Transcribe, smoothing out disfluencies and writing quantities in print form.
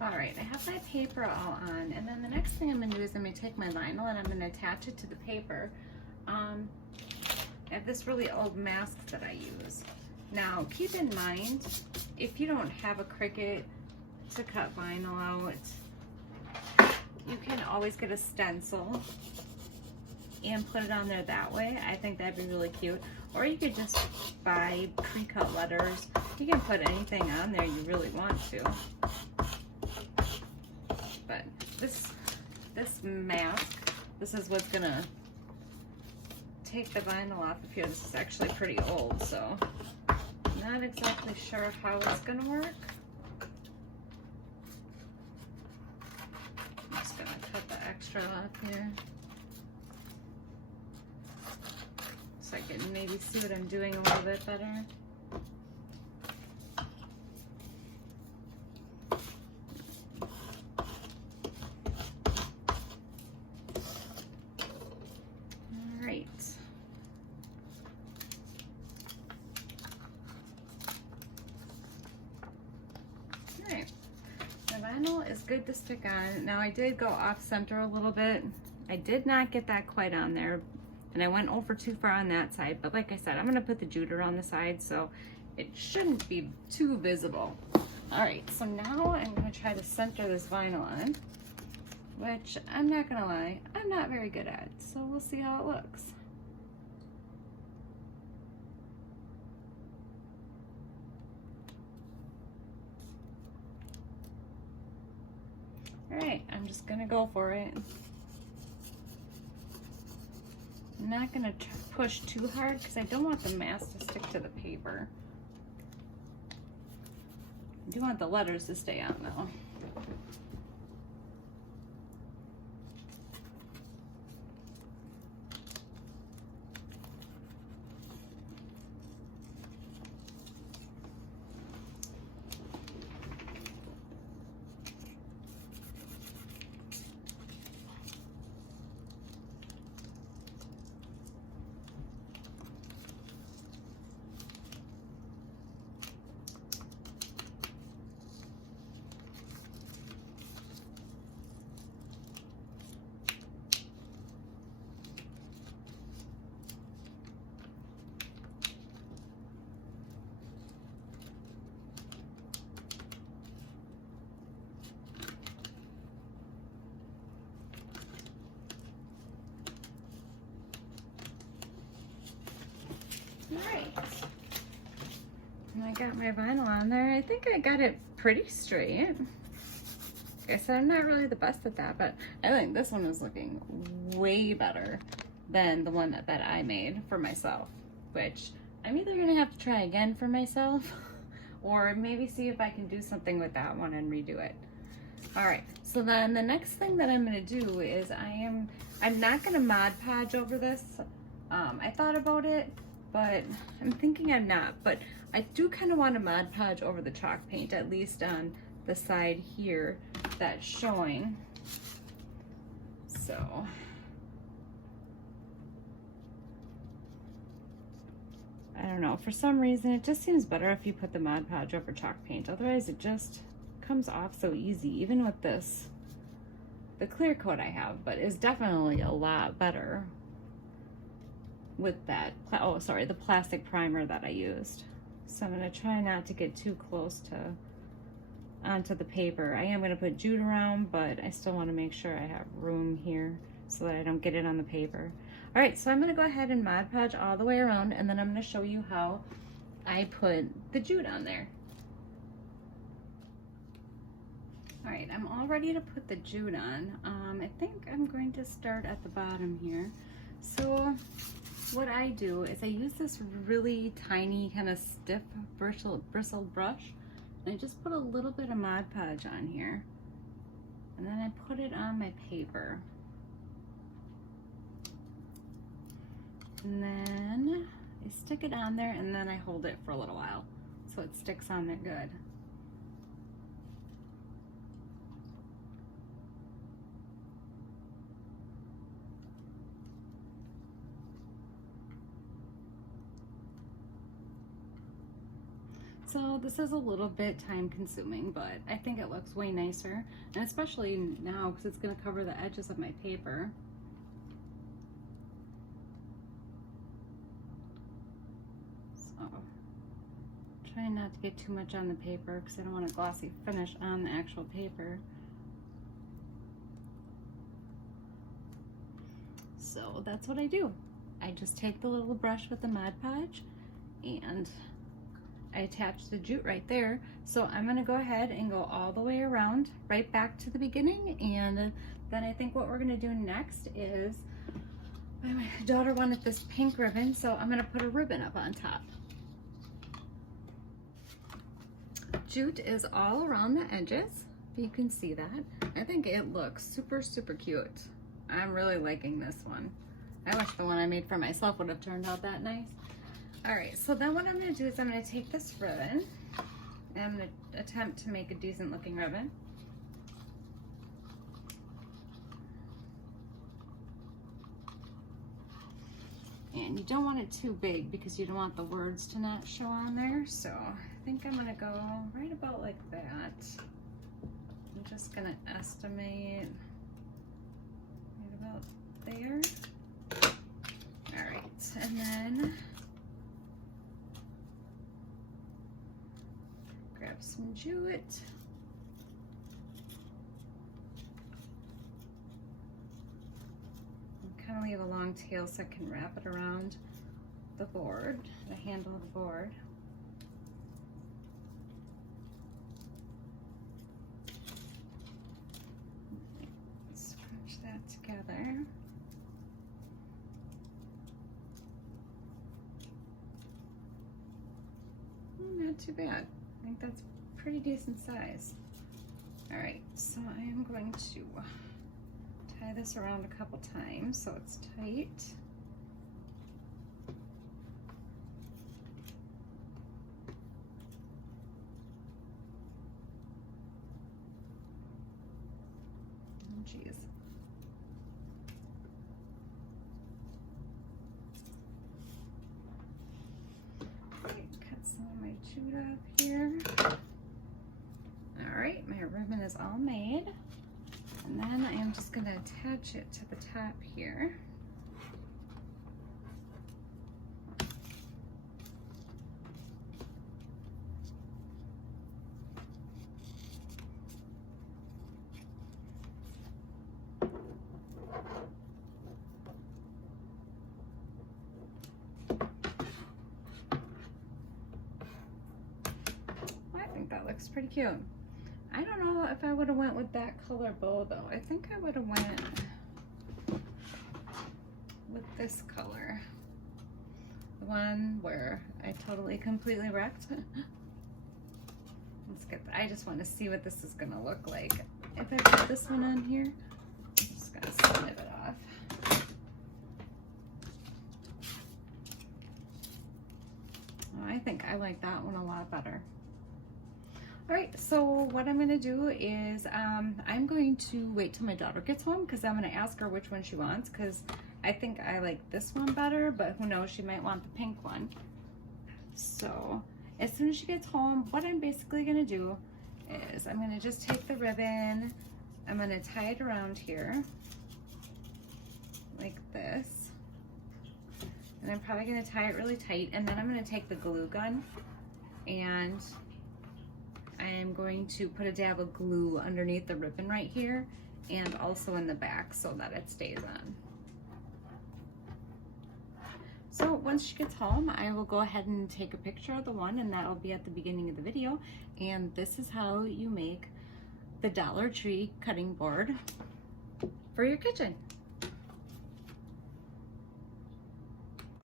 All right, I have my paper all on, and then the next thing I'm gonna do is I'm gonna take my vinyl and I'm gonna attach it to the paper. I have this really old mask that I use. Now, keep in mind, if you don't have a Cricut to cut vinyl out, you can always get a stencil and put it on there that way. I think that'd be really cute. Or you could just buy pre-cut letters. You can put anything on there you really want to. But this mask, this is what's gonna take the vinyl off of here. This is actually pretty old, so I'm not exactly sure how it's gonna work. I'm just gonna cut the extra off here, so I can maybe see what I'm doing a little bit better. Vinyl is good to stick on. Now I did go off center a little bit. I did not get that quite on there, and I went over too far on that side, but like I said, I'm gonna put the jute around the side so it shouldn't be too visible. All right, so now I'm gonna try to center this vinyl on, which I'm not gonna lie, I'm not very good at, so we'll see how it looks. All right, I'm just gonna go for it. I'm not gonna push too hard because I don't want the mask to stick to the paper. I do want the letters to stay on though. Alright, and I got my vinyl on there. I think I got it pretty straight. Like I said, I'm not really the best at that, but I think this one is looking way better than the one that I made for myself, which I'm either gonna have to try again for myself or maybe see if I can do something with that one and redo it. All right, so then the next thing that I'm gonna do is I'm not gonna Mod Podge over this. I thought about it, but I'm thinking I'm not, but I do kind of want to Mod Podge over the chalk paint, at least on the side here that's showing. So I don't know, for some reason it just seems better if you put the Mod Podge over chalk paint, otherwise it just comes off so easy, even with this, the clear coat I have, but is definitely a lot better with that, oh sorry, the plastic primer that I used. So I'm gonna try not to get too close onto the paper. I am gonna put jute around, but I still wanna make sure I have room here so that I don't get it on the paper. All right, so I'm gonna go ahead and Mod Podge all the way around, and then I'm gonna show you how I put the jute on there. All right, I'm all ready to put the jute on. I think I'm going to start at the bottom here. So what I do is I use this really tiny kind of stiff bristled brush, and I just put a little bit of Mod Podge on here, and then I put it on my paper, and then I stick it on there, and then I hold it for a little while so it sticks on there good. So So this is a little bit time consuming, but I think it looks way nicer, and especially now because it's going to cover the edges of my paper. So trying not to get too much on the paper because I don't want a glossy finish on the actual paper. So that's what I do. I just take the little brush with the Mod Podge and I attach the jute right there. So I'm gonna go ahead and go all the way around, right back to the beginning, and then I think what we're gonna do next is, my daughter wanted this pink ribbon, so I'm gonna put a ribbon up on top. Jute is all around the edges. You can see that. I think it looks super, super cute. I'm really liking this one. I wish the one I made for myself would have turned out that nice. All right, so then what I'm gonna do is I'm gonna take this ribbon and I'm gonna attempt to make a decent looking ribbon. And you don't want it too big because you don't want the words to not show on there. So I think I'm gonna go right about like that. I'm just gonna estimate right about there. All right, and then grab some jute. And kind of leave a long tail so I can wrap it around the board, the handle of the board. Scrunch that together. Not too bad. I think that's pretty decent size. All right, so I am going to tie this around a couple times so it's tight. Oh, geez. Jute up here. All right, my ribbon is all made, and then I am just going to attach it to the top here. That looks pretty cute. I don't know if I would have went with that color bow though. I think I would have went with this color. The one where I totally completely wrecked. Let's get that. I just want to see what this is gonna look like. If I put this one on here, I'm just gonna snip it off. Oh, I think I like that one a lot better. All right, so what I'm gonna do is I'm going to wait till my daughter gets home because I'm gonna ask her which one she wants because I think I like this one better, but who knows, she might want the pink one. So as soon as she gets home, what I'm basically gonna do is I'm gonna just take the ribbon, I'm gonna tie it around here like this, and I'm probably gonna tie it really tight, and then I'm gonna take the glue gun and I'm going to put a dab of glue underneath the ribbon right here and also in the back so that it stays on. So once she gets home, I will go ahead and take a picture of the one, and that'll be at the beginning of the video. And this is how you make the Dollar Tree cutting board for your kitchen.